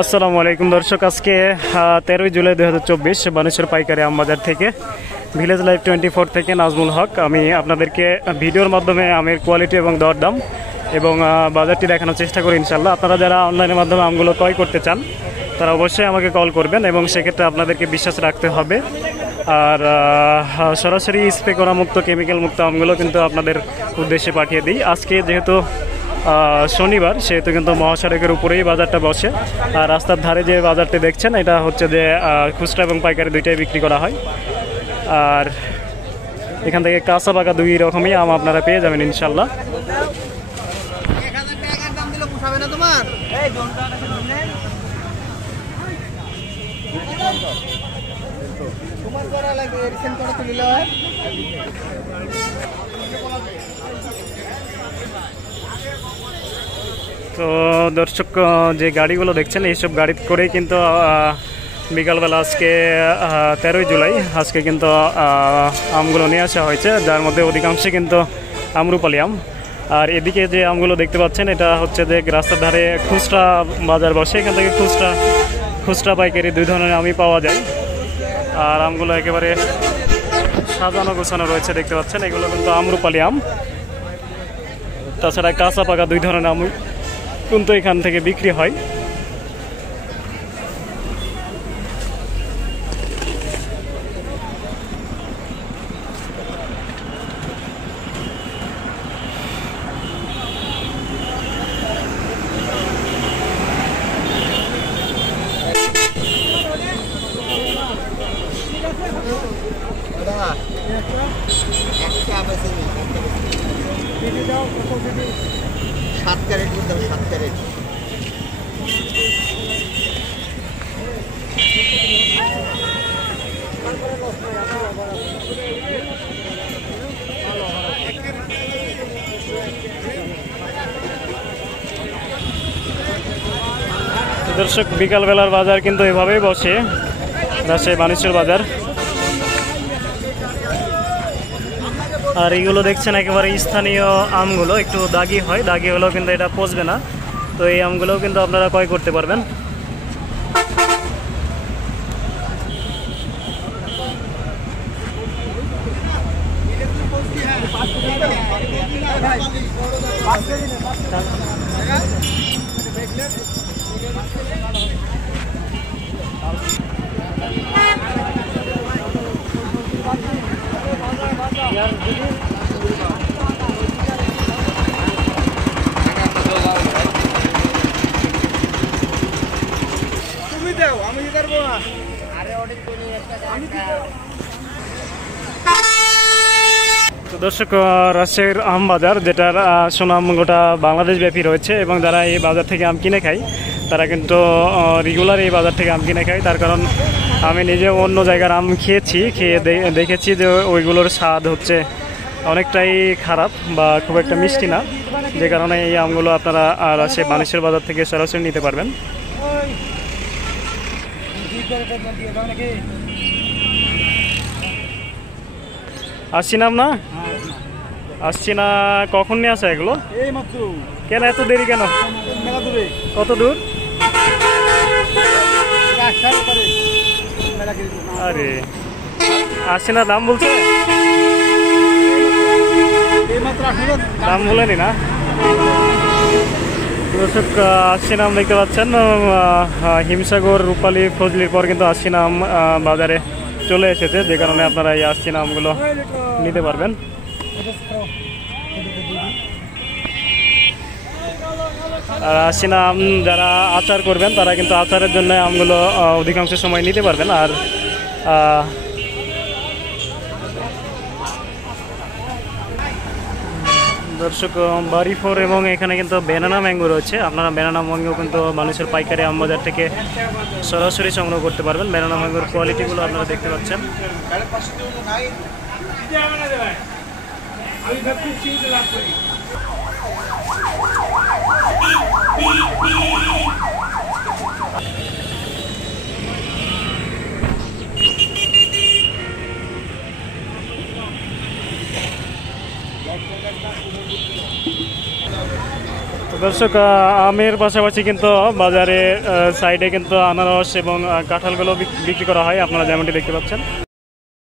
আসসালামু আলাইকুম দর্শক, আজকে 13 জুলাই 2024 বানেশ্বর পাইকারি আম বাজার থেকে ভিলেজ লাইফ 24 থেকে নাজমুল হক আমি আপনাদেরকে ভিডিওর মাধ্যমে আমের কোয়ালিটি এবং দরদাম এবং বাজারটি দেখানোর চেষ্টা করি। ইনশাল্লাহ আপনারা যারা অনলাইনের মাধ্যমে আমগুলো ক্রয় করতে চান তারা অবশ্যই আমাকে কল করবেন এবং সেক্ষেত্রে আপনাদেরকে বিশ্বাস রাখতে হবে। আর সরাসরি স্প্রে করা মুক্ত কেমিক্যাল মুক্ত আমগুলো কিন্তু আপনাদের উদ্দেশ্যে পাঠিয়ে দিই। আজকে যেহেতু শনিবার সেহেতু কিন্তু মহাসড়কের উপরেই বাজারটা বসে। আর রাস্তার ধারে যে বাজারটি দেখছেন এটা হচ্ছে যে খুচরা এবং পাইকারি দুইটাই বিক্রি করা হয়। আর এখান থেকে কাঁচা পাকা দুই রকমই আম আপনারা পেয়ে যাবেন ইনশাল্লাহ। তো দর্শক, যে গাড়িগুলো দেখছেন এইসব গাড়ি করেই কিন্তু বিকালবেলা আজকে 13 জুলাই আজকে কিন্তু আমগুলো নিয়ে আসা হয়েছে, যার মধ্যে অধিকাংশই কিন্তু আমরুপালি আম। আর এদিকে যে আমগুলো দেখতে পাচ্ছেন এটা হচ্ছে যে রাস্তার ধারে খুচরা বাজার বসে, এখান থেকে খুচরা পাইকারি দুই ধরনের আমই পাওয়া যায়। আর আমগুলো একেবারে সাজানো গোছানো রয়েছে দেখতে পাচ্ছেন, এগুলো কিন্তু আমরুপালি আম। তাছাড়া কাঁচা পাকা দুই ধরনের আম কিন্তু এখান থেকে বিক্রি হয়। দর্শক, বিকালবেলার বাজার কিন্তু এভাবেই বসে, রাজশাহী বানেশ্বর বাজার। আর এইগুলো দেখছেন একেবারে স্থানীয় আমগুলো, একটু দাগি হয়, দাগি হলেও কিন্তু এটা পচবে না। তো এই আমগুলোও কিন্তু আপনারা ক্রয় করতে পারবেন। দর্শক, রাজশাহীর আম বাজার যেটার সুনাম গোটা বাংলাদেশ ব্যাপী রয়েছে এবং যারা এই বাজার থেকে আম কিনে খায় তারা কিন্তু রেগুলার এই বাজার থেকে আম কিনে খায়। তার কারণ আমি নিজে অন্য জায়গার আম খেয়েছি, খেয়ে দেখেছি যে ওইগুলোর স্বাদ হচ্ছে অনেকটাই খারাপ বা খুব একটা মিষ্টি না, যে কারণে এই আমগুলো আপনারা রাজশাহী বানেশ্বর বাজার থেকে সরাসরি নিতে পারবেন। আসছি না না আসছি না, কখন নিয়ে আসা এগুলো? কেন এত দেরি কেন? কত দূর? আরে আসছি না, দাম বলছে? দাম বলেনি না দর্শক। আসছি নাম দেখতে পাচ্ছেন, হিমসাগর, রূপালী, ফজলির পর কিন্তু আসছি নাম বাজারে চলে এসেছে, যে কারণে আপনারা এই আসছি নামগুলো নিতে পারবেন। আর আসছি নাম যারা আচার করবেন তারা কিন্তু আচারের জন্য আমগুলো অধিকাংশ সময় নিতে পারবেন। আর দর্শক, বাড়িফোর এবং এখানে কিন্তু ব্যানানা ম্যাঙ্গো রয়েছে। আপনারা ব্যানানা ম্যাঙ্গো কিন্তু বানেশ্বর পাইকারি আম বাজার থেকে সরাসরি সংগ্রহ করতে পারবেন। ব্যানানা ম্যাঙ্গোর কোয়ালিটিগুলো আপনারা দেখতে পাচ্ছেন। দর্শক, আমের পাশাপাশি কিন্তু বাজারে সাইডে কিন্তু আনারস এবং কাঁঠালগুলো বিক্রি করা হয়, আপনারা যেমনটি দেখতে পাচ্ছেন।